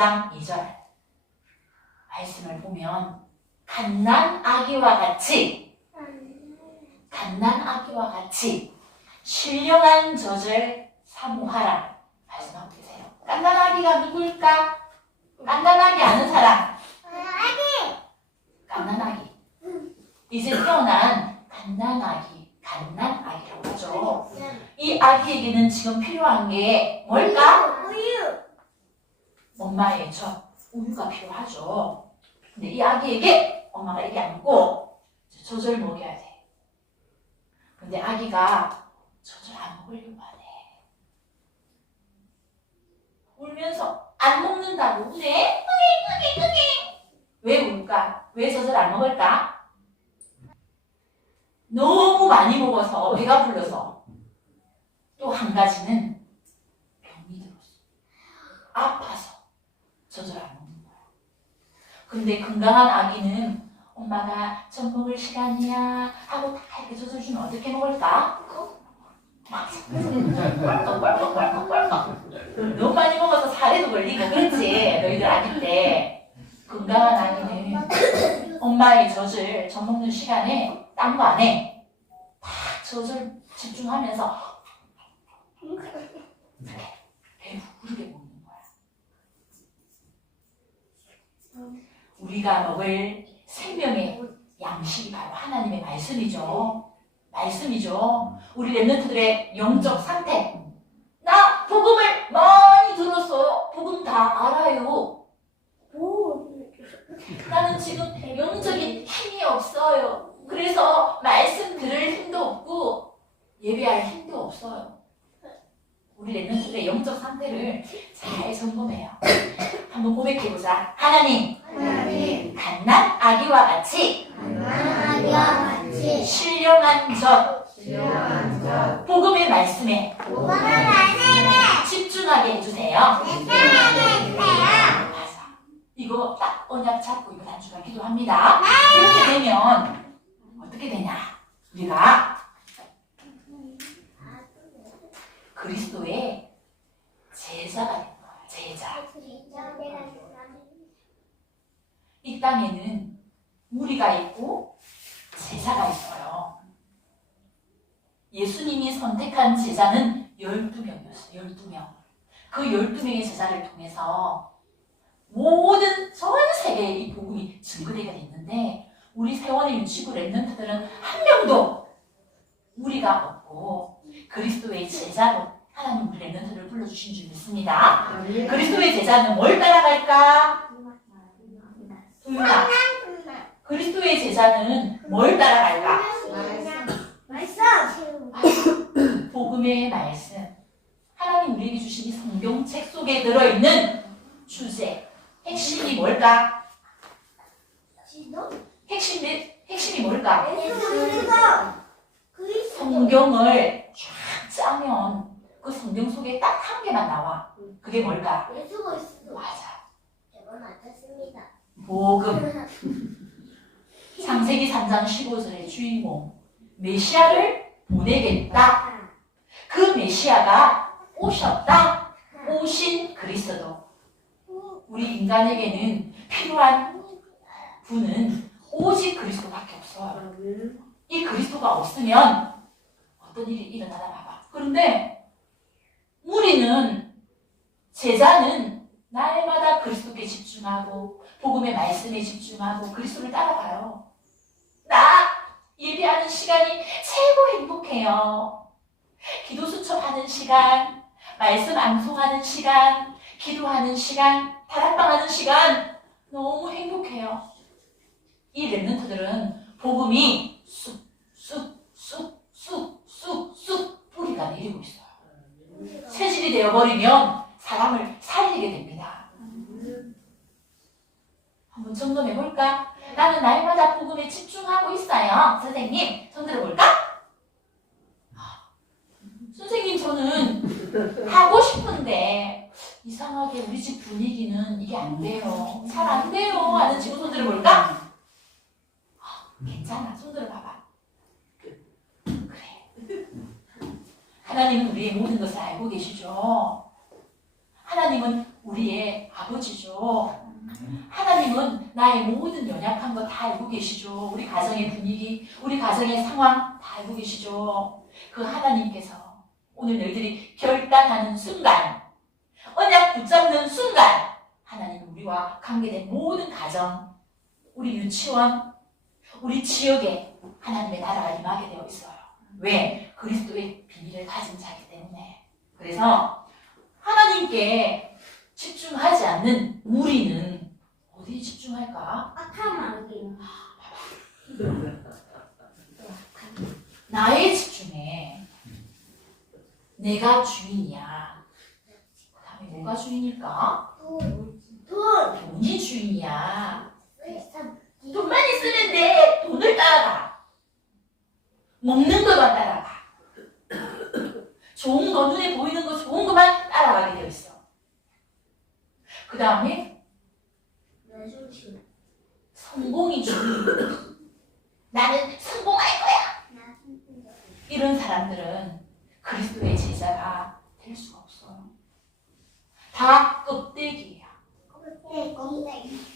2장 2절 말씀을 보면 갓난 아기와 같이 갓난 아기와 같이 신령한 젖을 사모하라 말씀하고 계세요. 갓난 아기가 누굴까? 갓난 아기 아는 사람? 갓난 아기. 이제 태어난 갓난 아기, 갓난 아기라고 하죠. 이 아기에게는 지금 필요한 게 뭘까? 엄마의 젖, 우유가 필요하죠. 근데 이 아기에게 엄마가 이게 안고 젖을 먹여야 돼. 근데 아기가 젖을 안 먹으려고 하네. 울면서 안 먹는다고 우네. 왜 울까? 왜 젖을 안 먹을까? 너무 많이 먹어서 배가 불러서 또 한 가지는 병이 들었어. 아파서 젖을 안 먹는 거야. 근데 건강한 아기는 엄마가 젖 먹을 시간이야 하고 다 이렇게 젖을 주면 어떻게 먹을까? 너무 많이 먹어서 살에도 걸리고 그렇지 너희들 아기 때 건강한 아기는 엄마의 젖을 젖 먹는 시간에 딴 거 안 해. 다 젖을 집중하면서 배 부르게 먹는 거야. 우리가 먹을 생명의 양식이 바로 하나님의 말씀이죠. 말씀이죠. 우리 랩런트들의 영적 상태. 나 복음을 많이 들었어. 복음 다 알아요. 나는 지금 영적인 힘이 없어요. 그래서 말씀 들을 힘도 없고 예배할 힘도 없어요. 우리 랩런트들의 영적 상태를 잘 점검해요. 한번 고백해보자. 하나님, 갓난 아기와 같이 신령한 젖, 복음의 말씀에 집중하게 해주세요. 맞아. 이거 딱 언약 잡고 이거 단추가 기도합니다. 이렇게 되면 어떻게 되냐? 우리가 그리스도의 제자가. 제자. 이 땅에는 무리가 있고 제자가 있어요. 예수님이 선택한 제자는 12명이었어요. 12명. 그 12명의 제자를 통해서 모든 전 세계에 이 복음이 증거되게 됐는데 우리 세원의 유치부 랩런트들은 한 명도 무리가 없고 그리스도의 제자로 하나님 우리 랩런트를 불러주신 줄 믿습니다. 그리스도의 제자는 뭘 따라갈까? 도윤아, 그리스도의 제자는 뭘 따라갈까? 복음의 말씀. 하나님 우리에게 주신 이 성경책 속에 들어있는 주제. 핵심이 뭘까? 핵심이, 핵심이 뭘까? 성경을 쫙 짜면 그 성경 속에 딱 한 개만 나와. 그게 뭘까? 맞아. 복음. 창세기 3장 15절의 주인공. 메시아를 보내겠다. 그 메시아가 오셨다. 오신 그리스도. 우리 인간에게는 필요한 분은 오직 그리스도밖에 없어요. 이 그리스도가 없으면 어떤 일이 일어나나 봐봐. 그런데 우리는 제자는 날마다 그리스도께 집중하고 복음의 말씀에 집중하고 그리스도를 따라가요. 나 예배하는 시간이 최고 행복해요. 기도 수첩하는 시간, 말씀 암송하는 시간, 기도하는 시간, 다락방하는 시간 너무 행복해요. 이 랩런트들은 복음이 쑥, 쑥, 쑥, 쑥, 쑥, 쑥 뿌리가 내리고 있어요. 체질이 되어버리면 사람을 살리게 됩니다. 한번 점검해 볼까? 나는 날마다 복음에 집중하고 있어요. 선생님, 손 들어볼까? 선생님, 저는 하고 싶은데 이상하게 우리 집 분위기는 이게 안 돼요. 잘 안 돼요. 하는 친구 손 들어볼까? 괜찮아. 손 들어봐봐. 그래. 하나님은 우리의 모든 것을 알고 계시죠. 하나님은 우리의 아버지죠. 하나님은 나의 모든 연약한 거다 알고 계시죠. 우리 가정의 분위기, 우리 가정의 상황 다 알고 계시죠. 그 하나님께서 오늘 너희들이 결단하는 순간, 언약 붙잡는 순간, 하나님 우리와 관계된 모든 가정, 우리 유치원, 우리 지역에 하나님의 나라가 임하게 되어 있어요. 왜? 그리스도의 비밀을 가진 자기 때문에. 그래서 하나님께 집중하지 않는 우리는 어디에 집중할까? 나의 집중에 내가 주인이야. 그 다음에 뭐가 주인일까? 돈. 돈. 돈이 주인이야. 돈만 있으면 돼. 돈을 따라가. 먹는 것만 따라가. 좋은 거, 눈에 보이는 거 좋은 것만 따라가게 되어 있어. 그 다음에 내주시. 성공이 주인. 나는 성공할 거야. 이런 사람들은 그리스도의 제자가 될 수가 없어요. 다 껍데기야. 네, 껍데기.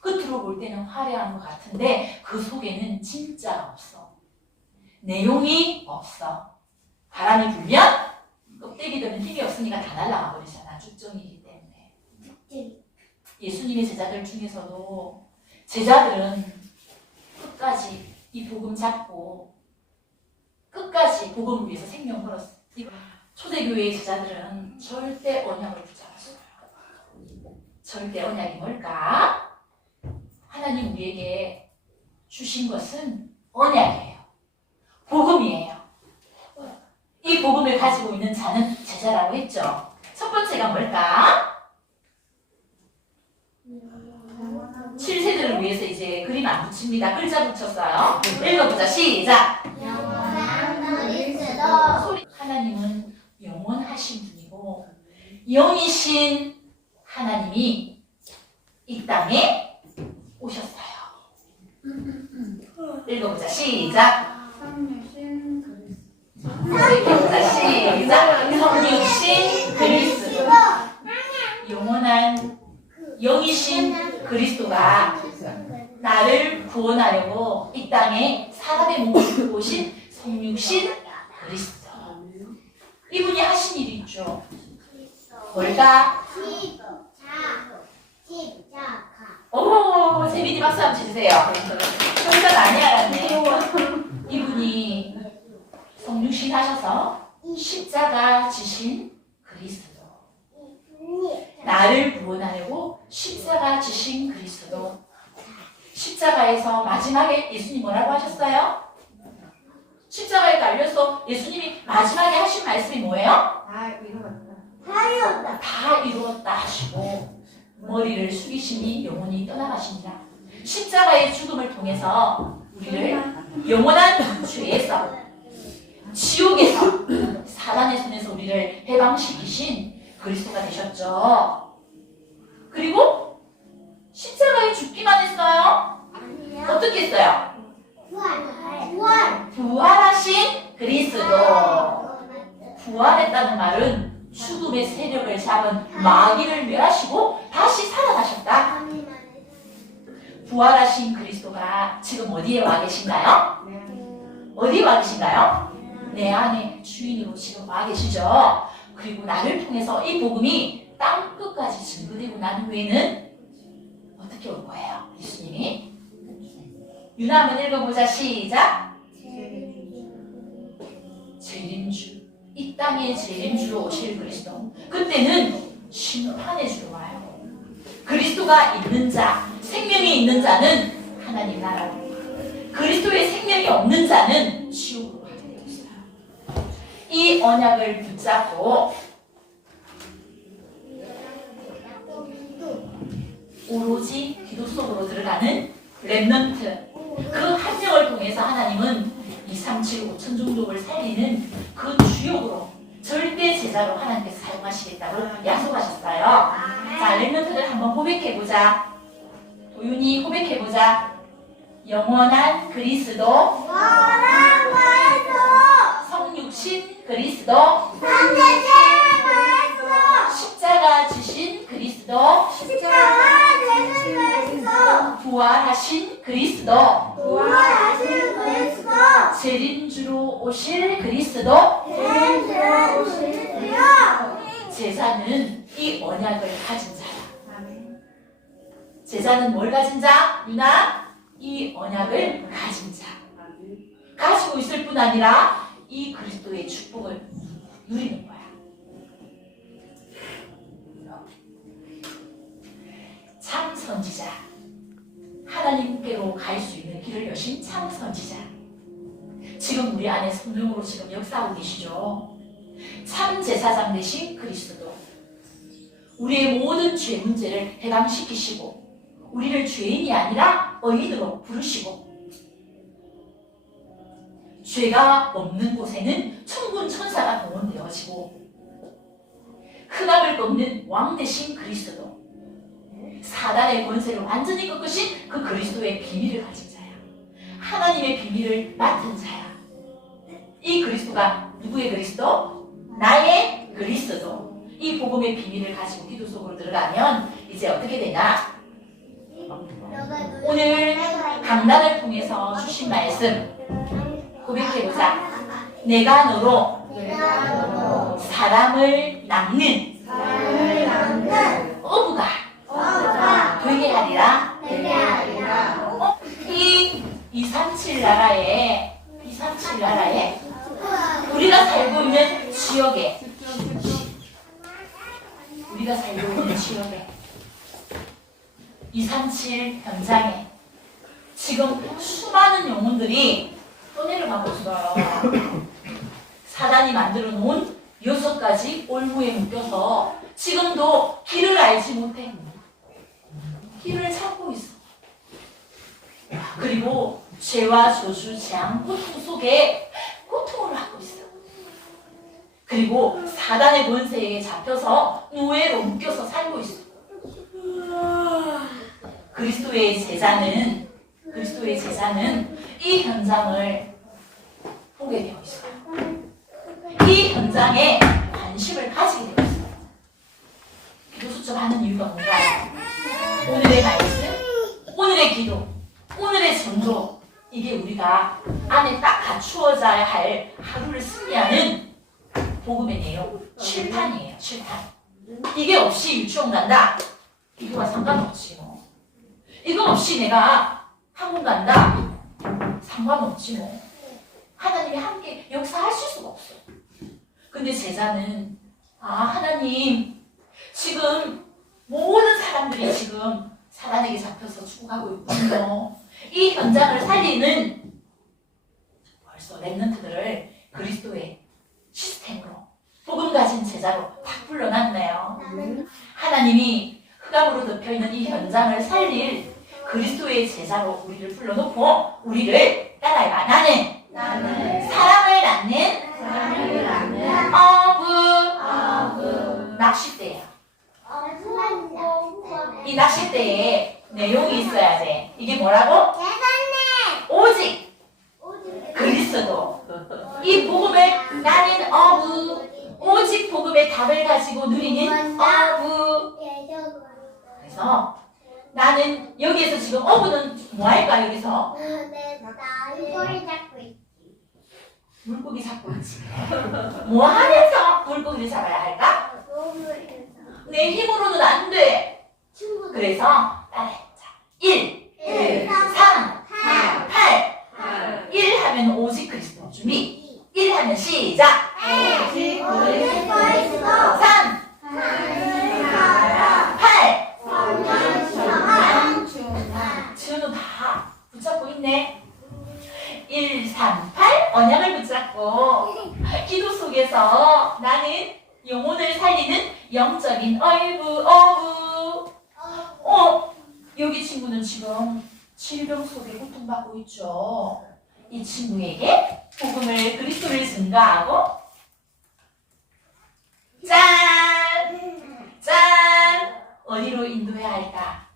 끝으로 볼 때는 화려한 것 같은데 그 속에는 진짜가 없어. 내용이 없어. 바람이 불면 껍데기들은 힘이 없으니까 다 날아가 버리잖아. 죽정이기 때문에. 예수님의 제자들 중에서도 제자들은 끝까지 이 복음 잡고 끝까지 복음을 위해서 생명 걸었어. 이 초대교회의 제자들은 절대 언약을 붙잡았어요. 절대 언약이 뭘까? 하나님 우리에게 주신 것은 언약이에요. 복음이에요. 이 복음을 가지고 있는 자는 제자라고 했죠. 첫 번째가 뭘까? 7세들을 위해서 이제 그림 안 붙입니다. 글자 붙였어요. 읽어보자. 시작! 하나님은 영원하신 분이고 영이신 하나님이 이 땅에 오셨어요. 읽어보자. 시작! 성유신 그리스도. 읽어보자. 시작! 성육신 그리스도 영원한 영이신 그리스도가 나를 구원하려고 이 땅에 사람의 몸을 입고 오신 성육신 그리스도. 이분이 하신 일이 있죠. 뭘까? 십자가. 오, 재민이 박수 한번 치주세요. 저희가 많이 알았네. 이분이 성육신 하셔서 십자가 지신 그리스도. 나를 구원하려고 십자가 지신 그리스도. 십자가에서 마지막에 예수님 뭐라고 하셨어요? 십자가에 달려서 예수님이 마지막에 하신 말씀이 뭐예요? 아, 이러겠다. 하였다. 다 이루었다 하시고 머리를 숙이시니 영혼이 떠나가십니다. 십자가의 죽음을 통해서 우리를 영원한 죄에서 지옥에서 사단의 손에서 우리를 해방시키신 그리스도가 되셨죠. 그리고 십자가에 죽기만 했어요. 아니야. 어떻게 했어요? 부활. 부활. 부활하신 그리스도. 부활했다는 말은 죽음의 세력을 잡은 마귀를 멸하시고 다시 살아나셨다. 부활하신 그리스도가 지금 어디에 와 계신가요? 네. 어디에 와 계신가요? 내 안에 주인으로 지금 와 계시죠. 그리고 나를 통해서 이 복음이 땅 끝까지 증거되고 난 후에는 어떻게 올 거예요? 예수님이 유나 한번 읽어보자. 시작. 재림주 이 땅의 재림 주로 오실 그리스도. 그때는 심판의 주로 와요. 그리스도가 있는 자 생명이 있는 자는 하나님 나라로. 그리스도의 생명이 없는 자는 지옥으로 가게 되어 있어요. 이 언약을 붙잡고 오로지 기도 속으로 들어가는 랩넌트 그 한 명을 통해서 하나님은 2, 3, 7, 5천 종족을 살리는 그 절대 제자로 하나님께서 사용하시겠다고 약속하셨어요. 자, 랩런트를 한번 고백해보자. 도윤이 고백해보자. 영원한 그리스도, 원한 말도. 성육신 그리스도, 삼대체 말도. 십자가 지신 그리스도. 십자가 되는 부활하신 그리스도 부활하신 그리스도 재림주로 오실 그리스도 대행으로 오시는데요 제자는 이 언약을 가진 자야. 제자는 뭘 가진 자? 유나? 이 언약을 가진 자. 가지고 있을 뿐 아니라 이 그리스도의 축복을 우리 안에 성령으로 지금 역사하고 계시죠? 참 제사장 되신 그리스도. 우리의 모든 죄 문제를 해방시키시고, 우리를 죄인이 아니라 의인으로 부르시고, 죄가 없는 곳에는 천군 천사가 동원되어지고, 흑암을 꺾는 왕 대신 그리스도, 사단의 권세를 완전히 꺾으신 그 그리스도의 비밀을 가진 자야. 하나님의 비밀을 맡은 자야. 이 그리스도가 누구의 그리스도? 나의 그리스도. 이 복음의 비밀을 가지고 기도 속으로 들어가면 이제 어떻게 되냐? 오늘 강단을 통해서 주신 말씀 고백해보자. 내가 너로 사람을 낚는 어부가. 되게 하리라 어? 이 237 나라에 237 나라에 우리가 살고 있는 지역에 우리가 살고 있는 지역에 237 현장에 지금 수많은 영혼들이 떠내려가고 있어요. 사단이 만들어 놓은 여섯 가지 올무에 묶여서 지금도 길을 알지 못해. 길을 찾고 있어. 그리고 죄와 저주, 재앙, 고통 속에. 그리고 사단의 권세에 잡혀서 노예로 묶여서 살고 있어. 그리스도의 제자는 그리스도의 제자는 이 현장을 보게 되어 있어요. 이 현장에 관심을 가지게 되어 있어요. 기도 수첩 하는 이유가 뭔가요? 오늘의 말씀, 오늘의 기도, 오늘의 전도 이게 우리가 안에 딱 갖추어져야 할 하루를 승리하는 복음의 내용, 실탄이에요. 실탄. 이게 없이 유치원 간다. 이거와 상관없지 뭐. 이거 없이 내가 학원 간다. 상관없지 뭐. 하나님이 함께 역사하실 수가 없어. 근데 제자는 아 하나님 지금 모든 사람들이 지금 사단에게 잡혀서 죽어가고 있군요. 이 현장을 살리는 벌써 랩런트들을 그리스도의 시스템으로 복음 가진 제자로 딱 불러놨네요. 하나님이 흑암으로 덮여있는 이 현장을 살릴 그리스도의 제자로 우리를 불러놓고 우리를 따라해봐. 나는 나는 낳는 사랑을 낳는 어부 낚싯대야. 이 낚싯대에 내용이 있어야 돼. 이게 뭐라고? 오직 그리스도. 이 복음을 나는 어부. 오직 복음의 답을 가지고 누리는 어부. 그래서 나는 여기에서 지금 어부는 뭐 할까 여기서 물고기 잡고 있지 물고기 잡고 있지. 뭐 하면서 물고기를 잡아야 할까? 내 힘으로는 안 돼. 친구들 그래서 따라해. 자, 1, 1, 3, 3, 8. 1 하면 오직 그리스도. 준비. 1 하면 시작. 오직 그리스도 3, 8. 지우는 다 붙잡고 있네. 1, 3, 8 언약을 붙잡고 기도 속에서 나는 영혼을 살리는 영적인 얼부 어부 어 여기 친구는 지금 질병 속에 고통받고 있죠. 이 친구에게 증가하고 짠! 짠! 어디로 인도해야 할까?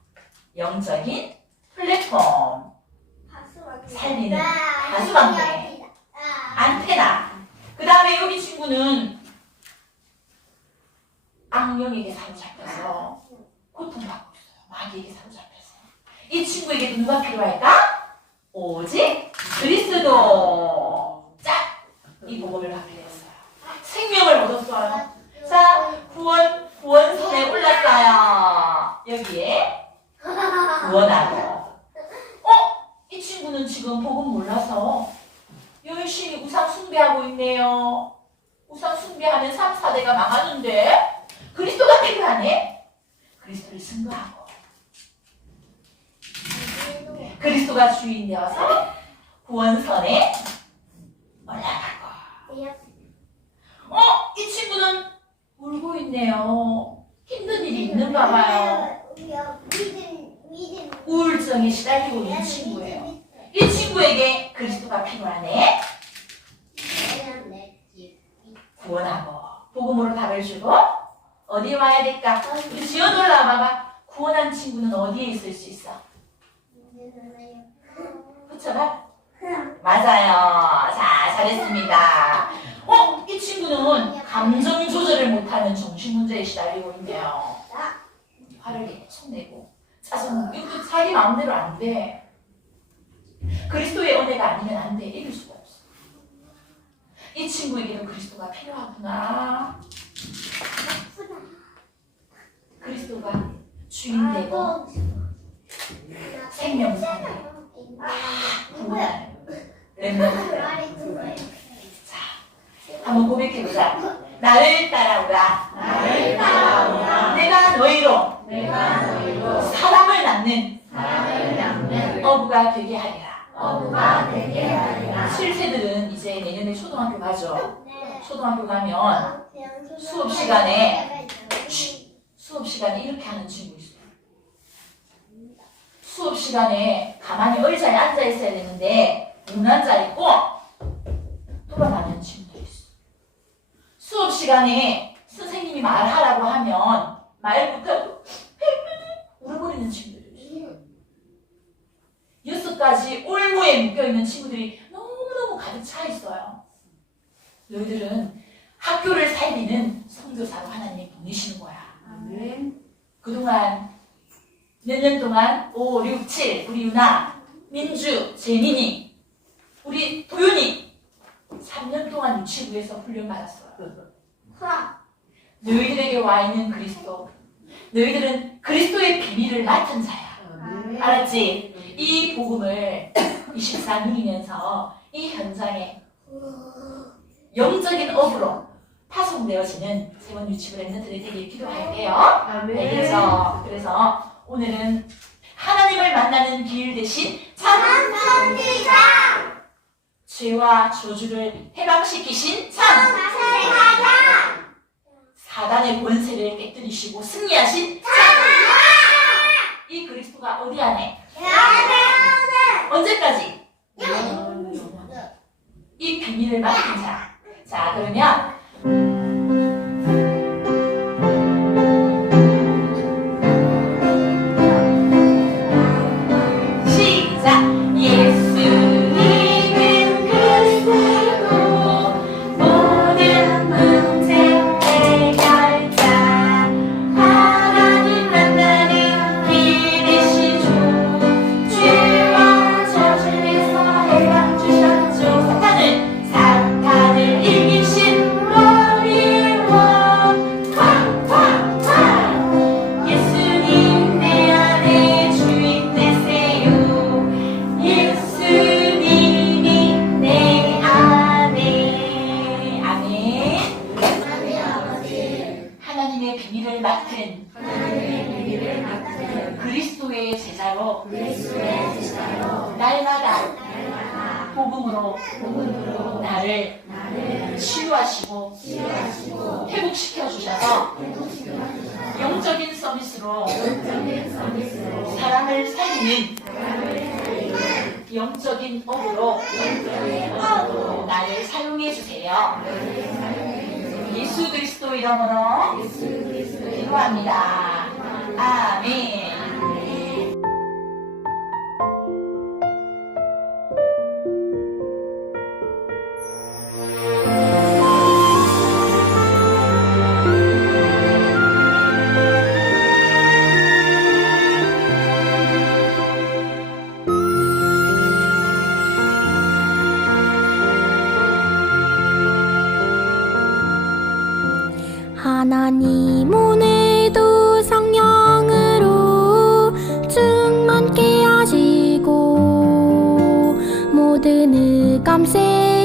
영적인 플랫폼 살리는 가수방대 아, 안테나 그 다음에 여기 친구는 악령에게 사로잡혀서 아. 고통받고 있어요. 마귀에게 사로잡혀서 이 친구에게 누가 필요할까? 오직 그리스도 자, 이 복음을 받게 되었어요. 생명을 얻었어요. 자, 구원 구원선에 올랐어요. 여기에 구원하고. 어? 이 친구는 지금 복음 몰라서 열심히 우상 숭배하고 있네요. 우상 숭배하는 3, 4대가 망하는데 그리스도가 필요하네. 그리스도를 승거하고 그리스도가 주인 되어서 구원선에 올라가 고. 어? 이 친구는 울고 있네요. 힘든 일이 있는가 봐요. 우울증에 시달리고 있는 친구예요. 이 친구에게 그리스도가 필요하네. 구원하고 복음으로 답을 주고 어디 와야 될까? 우리 지어 놀라 봐봐. 구원한 친구는 어디에 있을 수 있어? 붙여봐. 맞아요. 자, 잘했습니다. 어? 이 친구는 감정 조절을 못하는 정신 문제에 시달리고 있네요. 화를 계속 내고 짜증 이거 자기 마음대로 안 돼. 그리스도의 은혜가 아니면 안 돼. 이길 수가 없어. 이 친구에게는 그리스도가 필요하구나. 그리스도가 주인 되고 생명선에 구원하는 렘넌트들. 자, 한번 고백해보자. 나를 따라오라. 나를 따라오라. 내가 너희로 내가 너희로 사람을 낳는 사랑을 낳는 어부가 되게 하리라. 어부가 되게 하리라. 7세들은 이제 내년에 초등학교 가죠. 초등학교 가면 수업 시간에 수업 시간에 이렇게 하는 친구 있어요. 수업 시간에 가만히 의자에 앉아 있어야 되는데 문 앉아 있고 돌아다니는 친구도 있어. 수업 시간에 선생님이 말하라고 하면 말 못하고 울어버리는 친구들이 있어. 여섯 가지 올무에 묶여 있는 친구들이 너무너무 가득 차 있어요. 너희들은 학교를 살리는 성교사로 하나님이 보내시는 거야. 그동안 몇 년 동안 5, 6, 7 우리 유나, 민주, 재민이, 우리 도윤이 3년 동안 유치부에서 훈련받았어요. 너희들에게 와 있는 그리스도 너희들은 그리스도의 비밀을 맡은 자야. 알았지? 이 복음을 24 누리면서 이 현장에 영적인 업으로 파송되어지는 세번 유치부 랩런트들 되길 기도할게요. 알겠죠? 그래서 오늘은 하나님을 만나는 길 대신 참 죄와 저주를 해방시키신 참 사단의 권세를 깨뜨리시고 승리하신 참이 그리스도가 어디 안에? 언제까지? 이 비밀을 맡은 자. 자 그러면 사람을 살리는 영적인 업으로 나를 사용해 주세요. 예수 그리스도 이름으로 기도합니다. 아멘. 충만